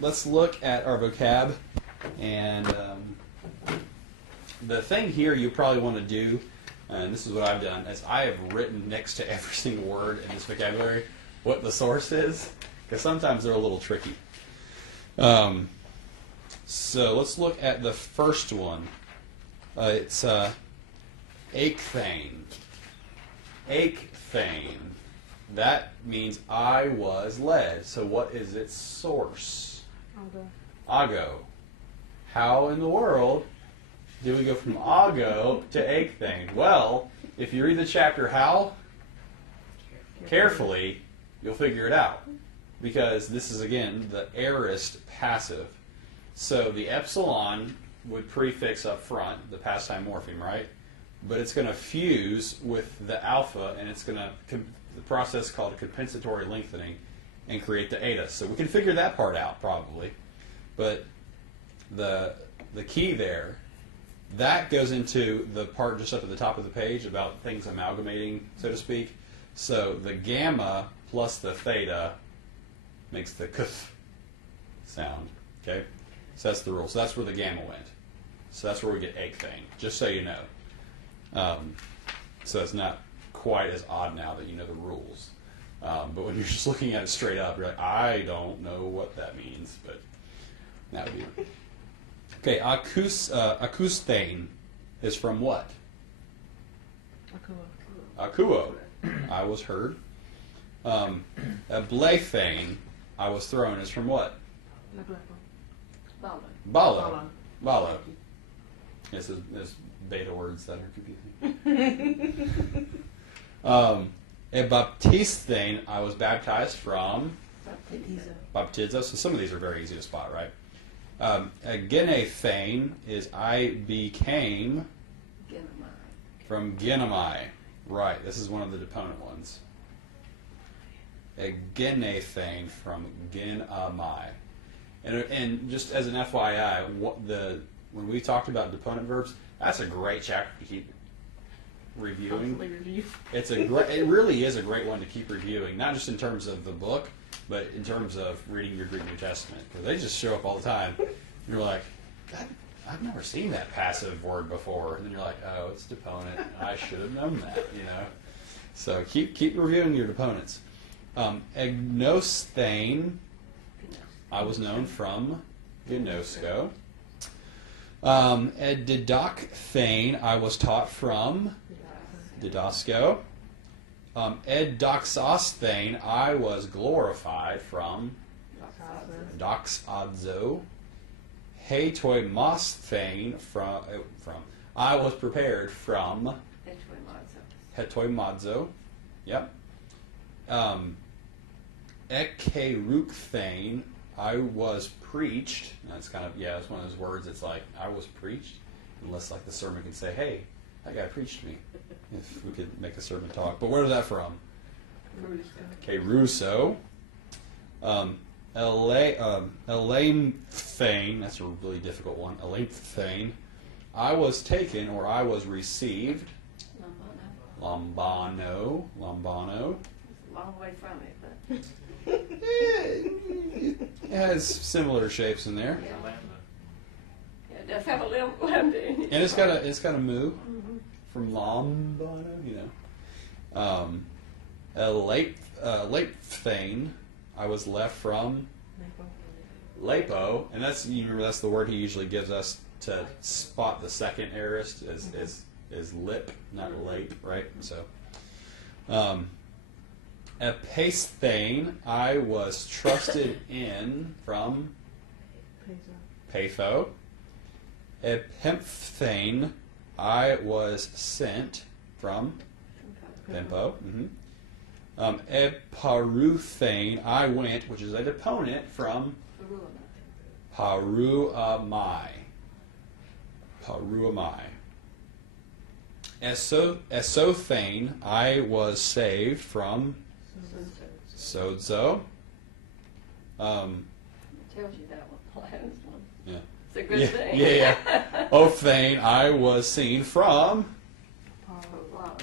let's look at our vocab. And the thing here you probably want to do, and this is what I've done, is I have written next to every single word in this vocabulary what the source is, because sometimes they're a little tricky. So let's look at the first one. It's ache-thane. Ache-thane. That means I was led. So what is its source? Ago. How in the world do we go from ago to ache-thane? Well, if you read the chapter how carefully, you'll figure it out. Because this is, again, the aorist passive. So the epsilon would prefix up front, the past time morpheme, right? But it's going to fuse with the alpha, and it's going to, the process called compensatory lengthening, and create the eta. So we can figure that part out, probably. But the key there, that goes into the part just up at the top of the page about things amalgamating, so to speak. So the gamma plus the theta makes the kth sound, okay? So that's the rule. So that's where the gamma went. So that's where we get ache-thane, just so you know. So it's not quite as odd now that you know the rules. But when you're just looking at it straight up, you're like, I don't know what that means, but that would be. Okay, acousthane is from what? Akuo. I was heard. Ablathane, I was thrown, is from what? Balo. Balo. Yes, there's beta words that are confusing. Baptisthane, I was baptized from? Baptizo. So some of these are very easy to spot, right? Genephane is I became from genomai. Right, this is one of the deponent ones. Genephane from genomai. And just as an FYI, when we talked about deponent verbs, that's a great chapter to keep reviewing. It really is a great one to keep reviewing, not just in terms of the book, but in terms of reading your Greek New Testament, because they just show up all the time. And you're like, I've never seen that passive word before, and then you're like, oh, it's deponent. I should have known that, you know. So keep reviewing your deponents. Agnosthane, I was known from gnosko. Didocthane, I was taught from didosco. Doxosthane, I was glorified from doxadzo. Hetoimosthane, from I was prepared from hetoimadzo. Yep. Ekerukthane, I was preached. That's kind of, it's one of those words. It's like, I was preached, unless like the sermon can say, hey, that guy preached me. If we could make a sermon talk. But where's that from? Russo. Elamphane, that's a really difficult one. Elamphane, I was taken or I was received. Lambano. It's a long way from it, but It has similar shapes in there. it does have a little landing. And it's got a moo from lambano, you know. Leipthane, I was left from Lepo, and that's, you remember, that's the word he usually gives us to spot the second aorist is lip, not lape, right? So, Epasthane, I was trusted in from Patho. Epimphthane, I was sent from Pimpo. Eparuthane, I went, which is a deponent from Paruamai. Esothane, I was saved from Sozo. Tells you that one, the last one. Yeah. It's a good thing. Yeah. Ophthane, I was seen from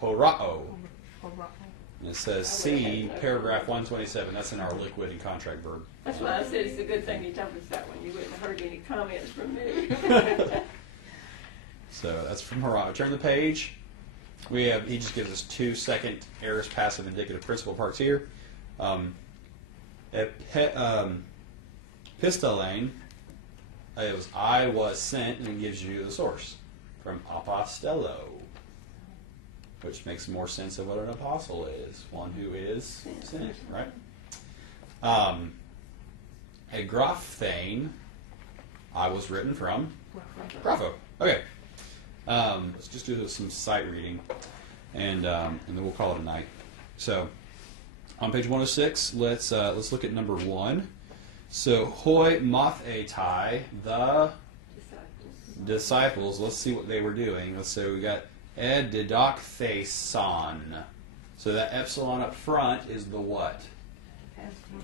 Horao. And it says C, paragraph 127. That's in our liquid and contract verb. That's why I said it's a good thing you told us that one. You wouldn't have heard any comments from me. So that's from Harano. Turn the page. He just gives us 2 second aorist passive indicative principal parts here. Epistolane, it was I was sent, and it gives you the source from apostello, which makes more sense of what an apostle is, one who is sent, right? Agraphane, I was written from Grapho. Okay. Let's just do some sight reading, and then we'll call it a night. So, on page 106, let's look at number 1. So, hoi mathetai, the disciples. Let's see what they were doing. Let's say we got edidoktheson. So that epsilon up front is the what?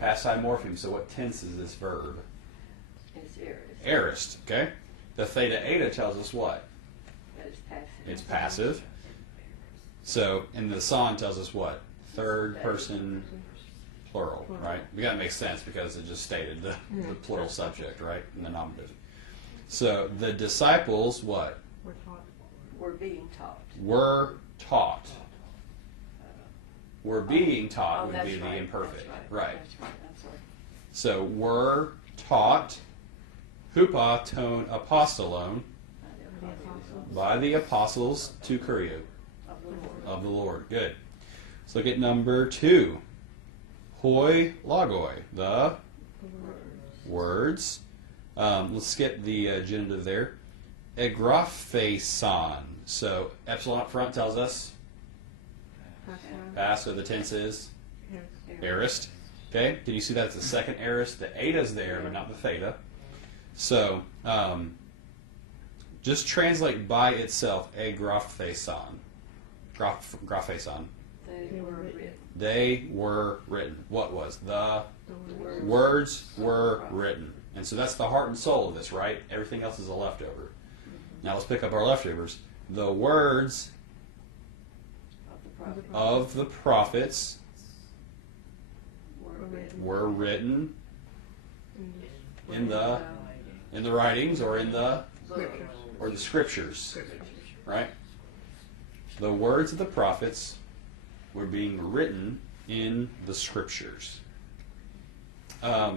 Past time morpheme. So what tense is this verb? It's aorist. Aorist. Okay. The theta eta tells us what? It's passive. It's passive. So, and the son tells us what? Third person plural, right? We got to make sense because it just stated the plural subject, right? In the nominative. So, the disciples, what? We're being taught. Were taught. Were being taught Oh, would that's be the right, imperfect. that's Right. That's right. I'm sorry. So, were taught, hupa ton apostolon, by the apostles to Curio Of the Lord. of the Lord. Good. Let's look at number 2. Hoi logoi, the words. Let's skip the genitive there. Egrapheson. So epsilon up front tells us past, so the tense is aorist. Okay, can you see that's the second aorist? The eta's there, but not the theta. So just translate by itself egrapheson. Grapheson. They were written. They were written. What was? The words were written. And so that's the heart and soul of this, right? Everything else is a leftover. Now let's pick up our leftovers. The words of the prophets were written in the writings or in the scriptures, right? The words of the prophets were being written in the scriptures. We're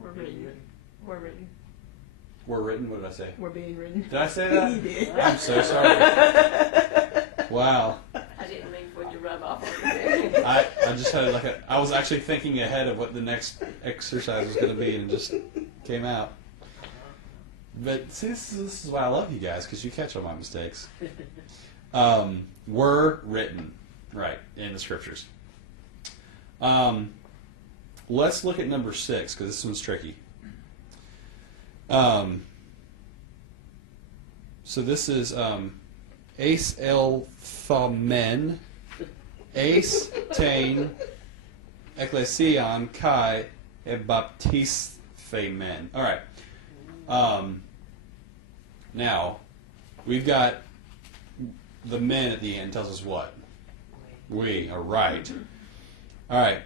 written. We're written. Were written? What did I say? We're being written. Did I say that? You did. I'm so sorry. Wow. I didn't mean for it to rub off on you. I just had I was actually thinking ahead of what the next exercise was going to be, and it just came out. But see, this is why I love you guys, because you catch all my mistakes. Were written, right, in the scriptures. Let's look at number 6, because this one's tricky. So this is Ace El Thamen, Ace Tain, Ecclesion Kai Ebaptiste Men. All right. Now, we've got the men at the end tells us what? We are right. All right.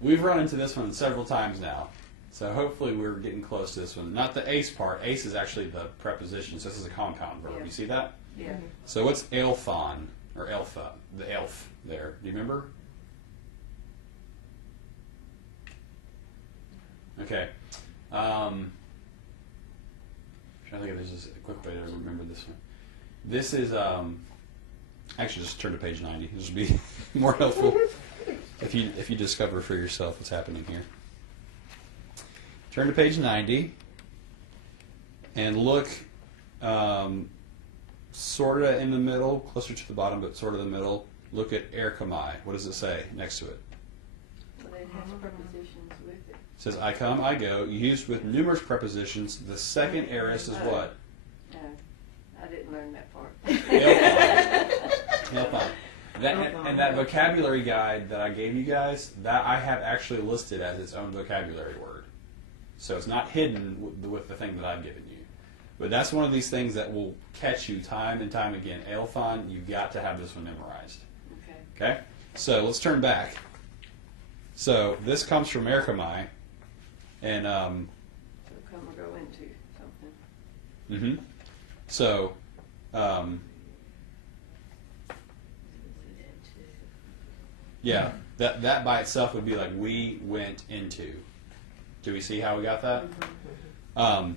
We've run into this one several times now. So hopefully we're getting close to this one. Not the ace part. Ace is actually the preposition, so this is a compound verb. Yeah. You see that? Yeah. So what's elthon, or eltha, the elf there? Do you remember? Okay. I'm trying to think if there's a quick way to remember this one. This is, actually just turn to page 90. This will be more helpful if you discover for yourself what's happening here. Turn to page 90 and look sort of in the middle, closer to the bottom, but sort of the middle. Look at erkamai. What does it say next to it? Well, it has prepositions with it. It says, I come, I go, used with numerous prepositions. The second aorist is what? No, I didn't learn that part. Elfon. And that vocabulary guide that I gave you guys, that I have actually listed as its own vocabulary word. So it's not hidden with the thing that I've given you. But that's one of these things that will catch you time and time again. Elfon, you've got to have this one memorized. Okay, so let's turn back. So this comes from erchomai, and So come or go into something. so yeah, that by itself would be like we went into. Do we see how we got that? And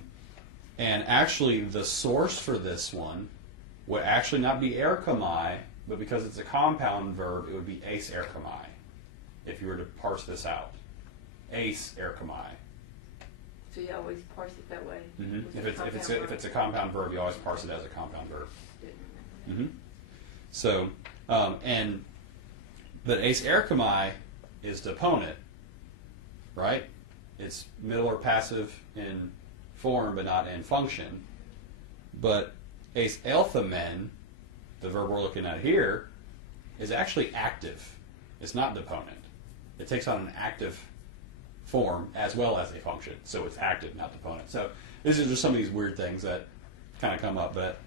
actually, the source for this one would actually not be erchomai, but because it's a compound verb, it would be eis erchomai, if you were to parse this out. Eis erchomai. So you always parse it that way? If it's a compound verb, you always parse it as a compound verb. So, but eis erchomai is deponent, right? It's middle or passive in form, but not in function. But eis elthamen, the verb we're looking at here, is actually active. It's not deponent. It takes on an active form as well as a function. So it's active, not deponent. So this is just some of these weird things that kind of come up, but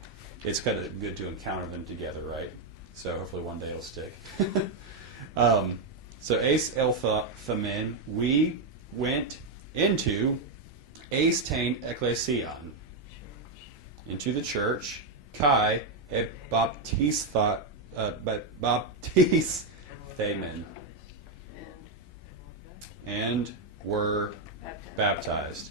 it's kind of good to encounter them together, right? So hopefully one day it'll stick. So eis elthamen, we went into eis tein ekklesion, into the church, kai e baptisthemen, and were baptized.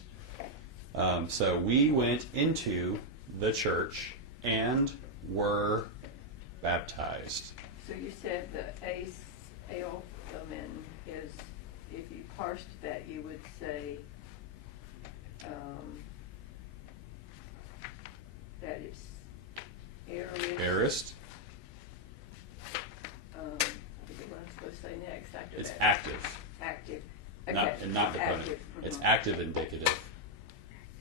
So we went into the church and were baptized. So you said the eis elthamen is, if you parsed that, you would say that it's Aorist. I forget what I'm supposed to say next after It's that. active. Active. And not deponent. Active. It's active indicative.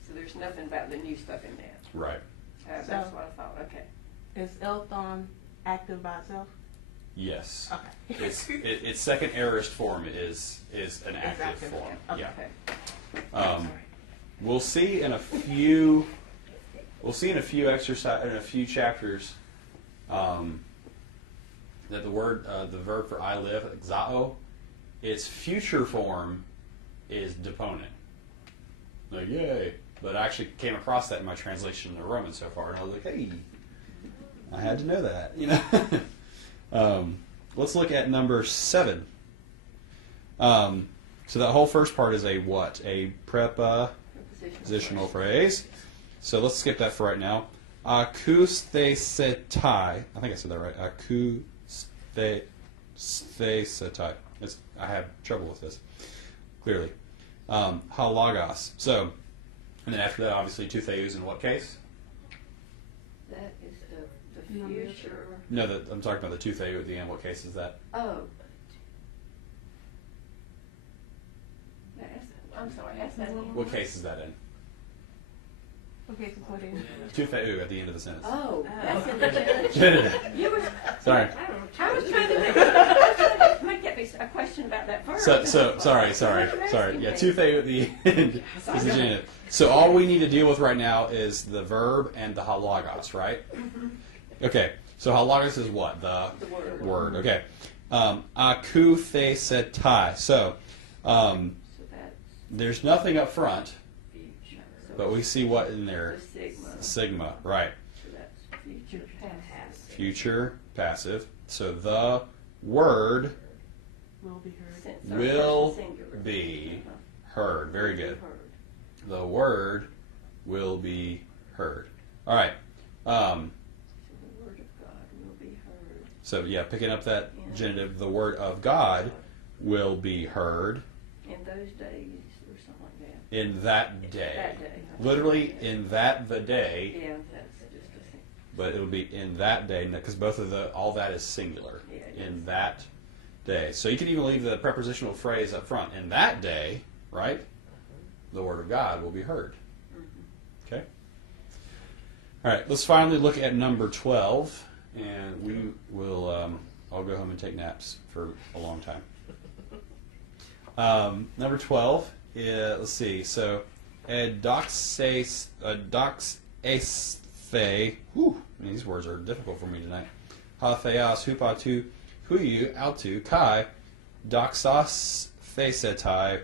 So there's nothing about the new stuff in that. Right. That's So- what I thought. Okay. Is elthon active by itself? Yes. Okay. Its second aorist form is an active active, form. okay. Yeah. We'll see in a few exercise in a few chapters that the verb for I live, exao, its future form is deponent. Like, yay! But I actually came across that in my translation of Romans so far, and I was like, hey, I had to know that, you know. Let's look at number 7. So that whole first part is a what? A prepositional phrase. So let's skip that for right now. Akoustesetai. I think I said that right. Akoustesetai. I have trouble with this, clearly. Halagos. So, and then after that, obviously, tutheus in what case? That is the future. No, I'm talking about the tutheu at the end. What case is that? Oh. I'm sorry, ask that again. What case is that in? Okay, so what is Tutheu at the end of the sentence. Oh, that's in the judge. You were, Sorry. I was trying to make that be a question about that verb. So sorry. Yeah, tutheu at the end is the genitive. So all we need to deal with right now is the verb and the halagos, right? Okay. So halagos is what? The word. Okay. Akouthesetai. So there's nothing up front, but we see what in there? The Sigma, right. So that's future passive. Future passive. So the word will be heard. will be heard. Very good. The word will be heard. All right. So the word of God will be heard. So yeah, picking up that genitive, the word of God will be heard. In those days, or something like that. In that day. That day. Literally, in that the day. Yeah, that's just a thing. But it'll be in that day, because both of all that is singular. Yeah, In that day. So you can even leave the prepositional phrase up front. In that day, right? The word of God will be heard. Okay? All right, let's finally look at number 12, and we will, I'll go home and take naps for a long time. Number 12, let's see, so, doxesthe, these words are difficult for me tonight. Hatheas, hupatu, huiu autu kai doxos thesetai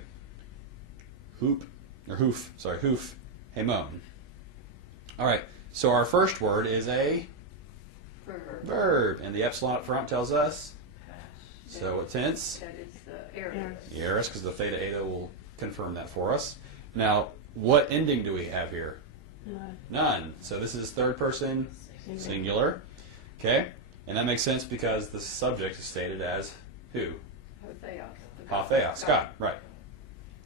hoof hemon. All right, so our first word is a verb, and the epsilon up front tells us. So what tense? That is the aorist. The aorist, because the theta eta will confirm that for us. Now, what ending do we have here? None. None. So this is third person singular. Okay, and that makes sense because the subject is stated as who? Hotheos. God. Right.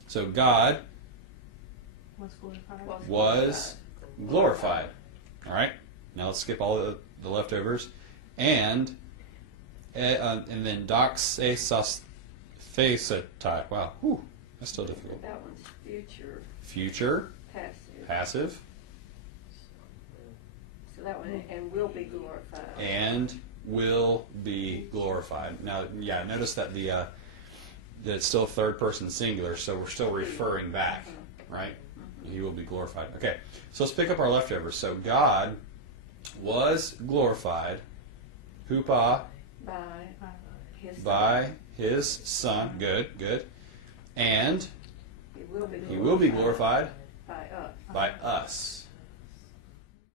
So God was glorified. All right. Now let's skip all the leftovers, and then doxesos thesetai. Wow, whew, that's still difficult. That one's future. Future. Passive. Passive. So that one, and will be glorified. And will be glorified. Now, yeah, notice that that it's still third person singular, so we're still referring back, right? He will be glorified. Okay, so let's pick up our leftovers. So God was glorified, hupa, by his Son. Good, good. And he will be glorified by us.